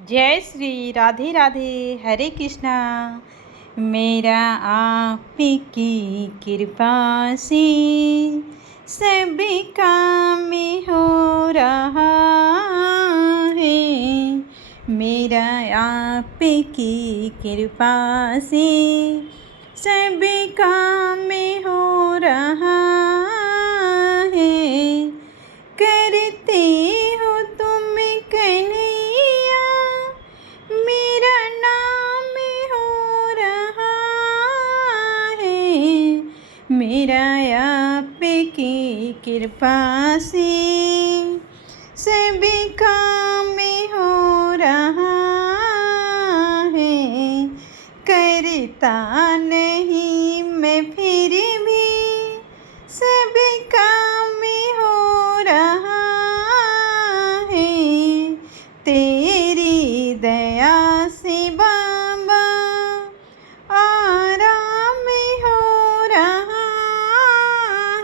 जय श्री राधे राधे। हरे कृष्णा। मेरा आप की कृपा से सब काम हो रहा है। मेरा आप की कृपा से सब काम हो रहा है। करते हो तुम कन्हैया, मेरा नाम हो रहा है। मेरा आप की कृपा से सभी काम हो रहा है। करता नहीं मैं फिर भी सभी काम हो रहा है। तेरी दया से बाबा आराम हो रहा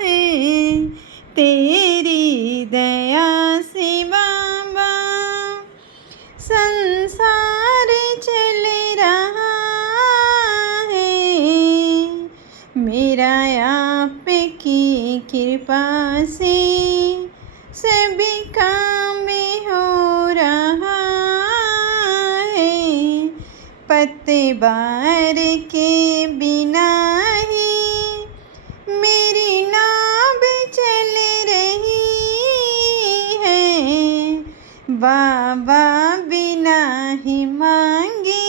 है। तेरी दया से बाबा संसार चल रहा है। मेरा आप की कृपा से सभी काम हो रहा है। पतवार के बिना ही मेरी नाव चल रही है। बाबा बिना ही मांगे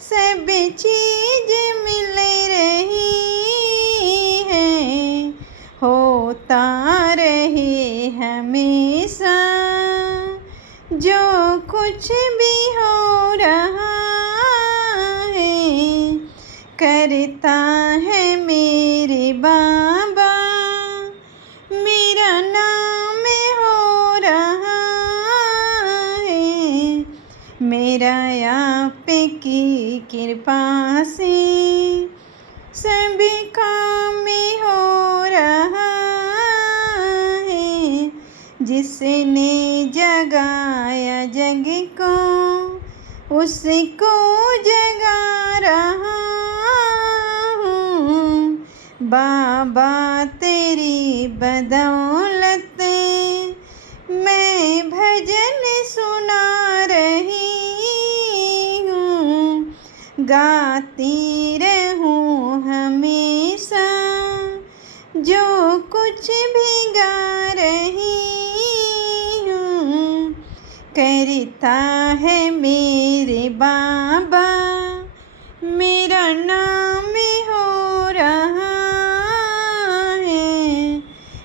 सब चीज मिल रही है। होता रहे हमेशा जो कुछ भी हो रहा है। करता है मेरे बाबा, मेरा नाम हो रहा है। मेरा आप की कृपा से सभी काम हो रहा है। जिसने जगाया जग को उसको जगा रहा हूँ। बाबा तेरी बदौलत मैं भजन सुना रही हूँ। गाती रहूँ हमेशा जो कुछ भी गा रही हूँ। करता है मेरे बाबा, मेरा नाम हो रहा है।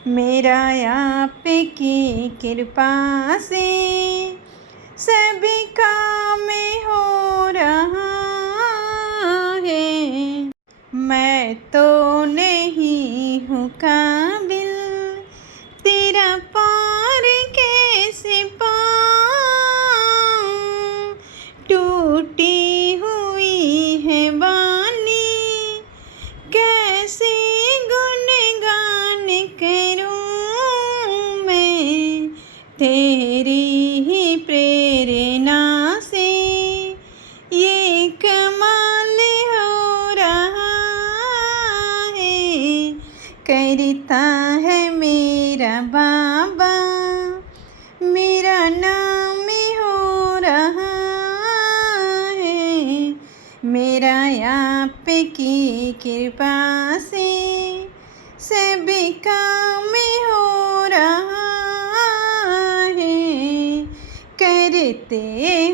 मेरा आप की कृपा से सभी काम हो रहा है। मैं तो नहीं हूँ काबिल तेरा पार कैसे पाऊँ। टूटी हुई है बानी कैसे गुणगान करूँ मैं। तेरी ही प्रेरणा से ये कमाल हो रहा है। करता है मेरा बाबा, मेरा नाम हो रहा है। मेरा आप की कृपा से सभी काम हो रहा है। करते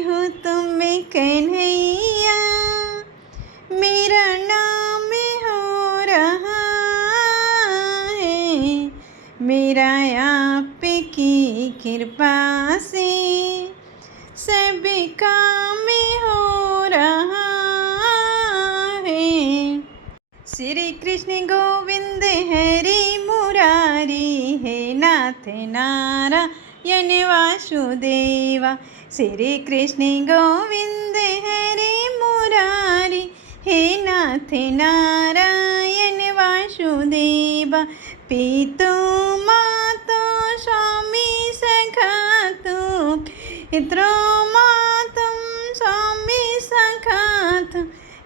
हो तुम कन्हैया, मेरा नाम हो रहा है। मेरा आप की कृपा से सभी काम हो रहा है। श्री कृष्ण गोविंद हरि मुरारी हे नाथ नारायण वासुदेवा। श्री कृष्ण गोविंद हरि मुरारी हे नाथ नारायण वासुदेवा। पितु मातु स्वामी सखा तू पितृ मातु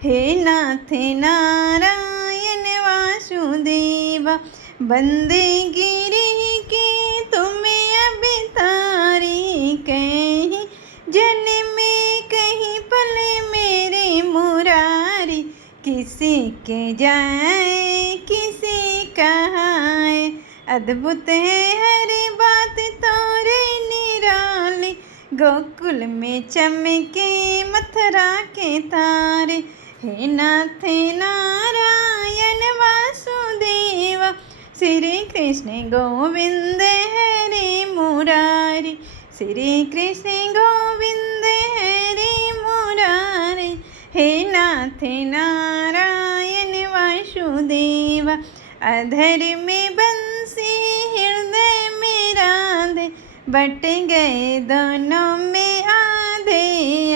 हे नाथ नारायण वासुदेवा। बंदे गिरी के तुम्हें अब तारी, कहीं जन में कहीं पल मेरे मुरारी। किसी के जाए किसी कहाए, अद्भुत है हर बात तोरे निराली। गोकुल में चमके मथुरा के तारे, हे नाथ नारायण वासुदेवा। श्री कृष्ण गोविंद हरे मुरारी, श्री कृष्ण गोविंद हरे मुरारी। हे नाथ नारायण वासुदेवा। अधर में बंसी हृदय में राधे, बट गए दोनों में आधे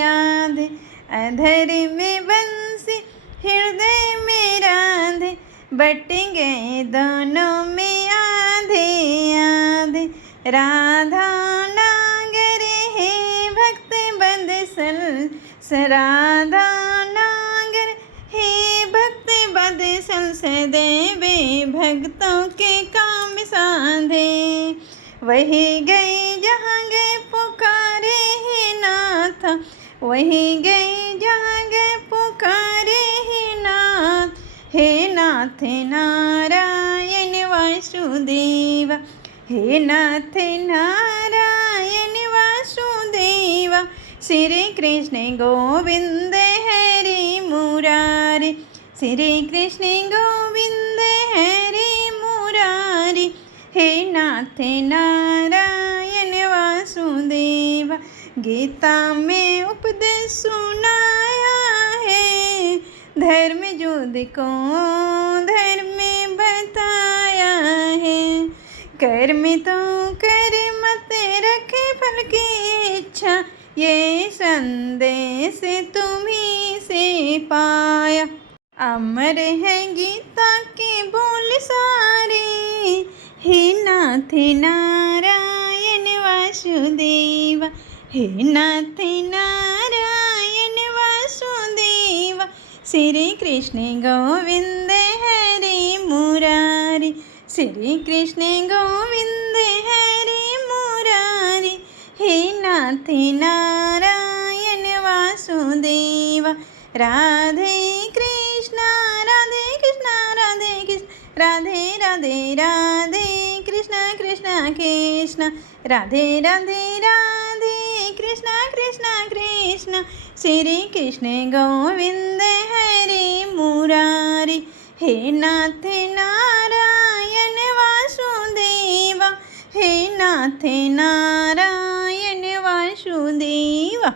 आधे। अधर में बंसी हृदय में राधे, बट गए दोनों में आधे आधे। राधा नागर है भक्त बदसल, राधा नागर हे भक्त बदसल। सदैव भक्तों के काम साधे, वही गए जहाँ गए पुकारे हे नाथ, वही गए जहाँ गए पुकारे हे नाथ। हे नाथ नारायण वासुदेवा, हे नाथ नारायण वासुदेवा। श्री कृष्ण गोविंद हरे मुरारी, श्री कृष्ण गोविंद हरे मुरारी। हे नाथ नारायण वासुदेवा। गीता में उपदेश सुनाया है, धर्म युद्ध को धर्म बताया है। कर्म तो कर मत रखे फल की इच्छा, ये संदेश तुम्हीं से पाया। अमर है गीता के बोल सारे, हे नाथ नारायण वासुदेवा। हे नाथ नारायण वासुदेवा। श्री कृष्ण गोविंद हरे मुरारी, श्री कृष्ण गोविंद हरे मुरारी। हे नाथ नारायण वासुदेवा। राधे कृष्णा राधे कृष्णा राधे कृष्ण राधे राधे राधे कृष्णा कृष्णा कृष्णा राधे राधे राधे कृष्णा कृष्णा कृष्णा। श्री कृष्ण गोविंद हरे मुरारी। हे नाथ नारायण वासुदेवा, हे नाथ नारायण वासुदेवा।